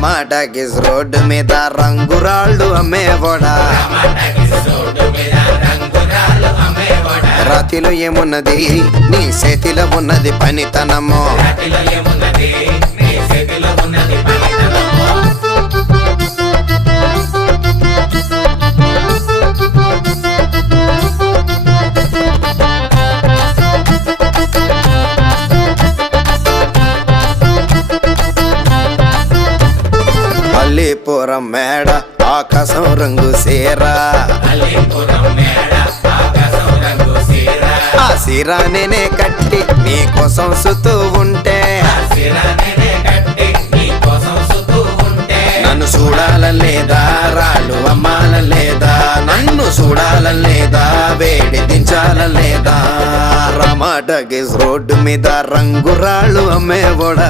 టమాటాకిస్ road మీద రంగురాళ్ళు అమ్మేవాడా రాతిలో ఏమున్నది నీ చేతిలో ఉన్నది పనితనము అల్లీపురం మేడ ఆకాశం రంగు సీరా ఆ సీరా నేనే కట్టి నీకోసం సుతూ ఉంటే నన్ను చూడాలలేదా రాళ్ళు అమ్మాలలేదా నన్ను చూడాలలేదా వేడి దించాలలేదా టమాటాకిస్ రోడ్డు మీద రంగురాళ్ళు అమ్మేవాడా